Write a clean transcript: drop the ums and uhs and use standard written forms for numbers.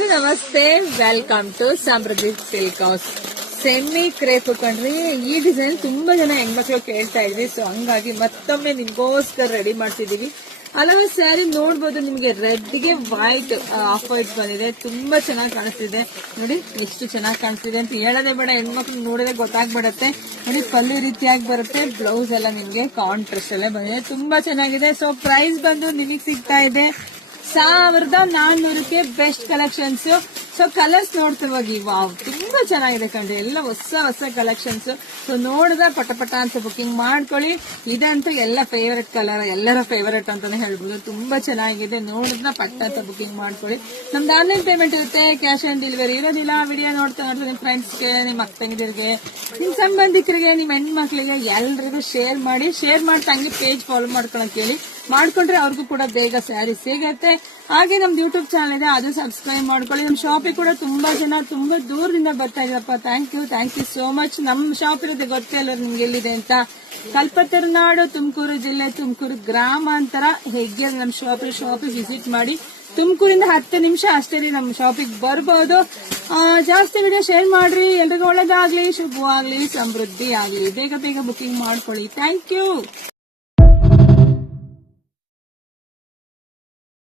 ಎಲ್ರಿಗೂ ನಮಸ್ತೆ, welcome to Samruddhi silk house. Semi crepe ಕಂಡ್ರಿ. ಈ ಡಿಸೈನ್ ತುಂಬಾ ಜನ ಹೆಣ್ಮಕ್ಳು ಕೇಳ್ತಾ ಇದ್ವಿ, ಸೊ ಹಂಗಾಗಿ ಮತ್ತೊಮ್ಮೆ ನಿಮ್ಗೋಸ್ಕರ ರೆಡಿ ಮಾಡ್ತಿದೀವಿ. ಹಲವು ಸ್ಯಾರಿ ನೋಡ್ಬೋದು, ನಿಮ್ಗೆ ರೆಡ್ ಗೆ ವೈಟ್ ಆಫ್ ವೈಟ್ ಬಂದಿದೆ, ತುಂಬಾ ಚೆನ್ನಾಗಿ ಕಾಣಿಸ್ತಿದೆ. ನೋಡಿ ಎಷ್ಟು ಚೆನ್ನಾಗಿ ಕಾಣಿಸ್ತಿದೆ ಅಂತ ಹೇಳೋದೇ ಬೇಡ, ಹೆಣ್ಮಕ್ಳು ನೋಡಿದ್ರೆ ಗೊತ್ತಾಗ್ಬಿಡತ್ತೆ. ನೋಡಿ ಪಲ್ಲು ರೀತಿಯಾಗಿ ಬರುತ್ತೆ, ಬ್ಲೌಸ್ ಎಲ್ಲ ನಿಮ್ಗೆ ಕಾಂಟ್ರಾಸ್ಟ್ ಎಲ್ಲ ಬಂದಿದೆ, ತುಂಬಾ ಚೆನ್ನಾಗಿದೆ. ಸೊ ಪ್ರೈಸ್ ಬಂದು ನಿಮಗೆ ಸಿಗ್ತಾ ಇದೆ 1400ಕ್ಕೆ ಬೆಸ್ಟ್ ಕಲೆಕ್ಷನ್ಸ್. ಸೊ ಕಲರ್ಸ್ ನೋಡ್ತಿರುವಾಗಿ ವಾವ್ ತುಂಬಾ ಚೆನ್ನಾಗಿದೆ ಕಂಡ್ರಿ, ಎಲ್ಲ ಹೊಸ ಕಲೆಕ್ಷನ್ಸ್. ಸೊ ನೋಡಿದ್ರೆ ಪಟ ಅಂತ ಬುಕಿಂಗ್ ಮಾಡ್ಕೊಳ್ಳಿ. ಇದಂತೂ ಎಲ್ಲ ಫೇವರೆಟ್ ಕಲರ್, ಎಲ್ಲರ ಫೇವರೆಟ್ ಅಂತಾನೆ ಹೇಳ್ಬೋದು. ತುಂಬಾ ಚೆನ್ನಾಗಿದೆ, ನೋಡಿದ್ರೆ ಪಟ್ಟ ಅಂತ ಬುಕಿಂಗ್ ಮಾಡ್ಕೊಳ್ಳಿ. ನಮ್ದು ಆನ್ಲೈನ್ ಪೇಮೆಂಟ್ ಇರುತ್ತೆ, ಕ್ಯಾಶ್ ಆನ್ ಡೆಲಿವರಿ ಇರೋದಿಲ್ಲ. ವಿಡಿಯೋ ನೋಡ್ತಾ ನಿಮ್ ಫ್ರೆಂಡ್ಸ್ಗೆ, ನಿಮ್ ಅಕ್ಕ ತಂಗಿದಿರಿಗೆ, ನಿಮ್ ಸಂಬಂಧಿಕರಿಗೆ, ನಿಮ್ ಹೆಣ್ಮಕ್ಳಿಗೆ ಎಲ್ರಿಗೂ ಶೇರ್ ಮಾಡಿ ಹಂಗೆ ಪೇಜ್ ಫಾಲೋ ಮಾಡ್ಕೊಳಕ್ ಹೇಳಿ. ಮಾಡ್ಕೊಂಡ್ರೆ ಅವ್ರಿಗೂ ಕೂಡ ಬೇಗ ಸ್ಯಾರಿ ಸಿಗತ್ತೆ. ಹಾಗೆ ನಮ್ದು ಯೂಟ್ಯೂಬ್ ಚಾನಲ್ ಇದೆ, ಅದು ಸಬ್ಸ್ಕ್ರೈಬ್ ಮಾಡ್ಕೊಳ್ಳಿ. ನಮ್ ಶಾಪಿಗೆ ಕೂಡ ತುಂಬಾ ಜನ ತುಂಬಾ ದೂರದಿಂದ ಬರ್ತಾ ಇದ್ರಪ್ಪ, ಥ್ಯಾಂಕ್ ಯು ಸೋ ಮಚ್. ನಮ್ ಶಾಪ್ ಇರೋದೇ ಗೊತ್ತೇ ಅಲ್ಲ ನಿಮ್ಗೆ ಎಲ್ಲಿದೆ ಅಂತ. ಕಲ್ಪತರುನಾಡು, ತುಮಕೂರು ಜಿಲ್ಲೆ, ತುಮಕೂರು ಗ್ರಾಮಾಂತರ. ಹೇಗೆ ನಮ್ ಶಾಪಿಗೆ ವಿಸಿಟ್ ಮಾಡಿ. ತುಮಕೂರಿಂದ 10 ನಿಮಿಷ ಅಷ್ಟೇ ನಮ್ ಶಾಪಿಗೆ ಬರ್ಬೋದು. ಜಾಸ್ತಿ ವಿಡಿಯೋ ಶೇರ್ ಮಾಡ್ರಿ. ಎಲ್ರಿಗೂ ಒಳ್ಳೇದಾಗ್ಲಿ, ಶುಭವಾಗ್ಲಿ, ಸಮೃದ್ಧಿ ಆಗ್ಲಿ. ಬೇಗ ಬುಕಿಂಗ್ ಮಾಡ್ಕೊಳ್ಳಿ. Thank you.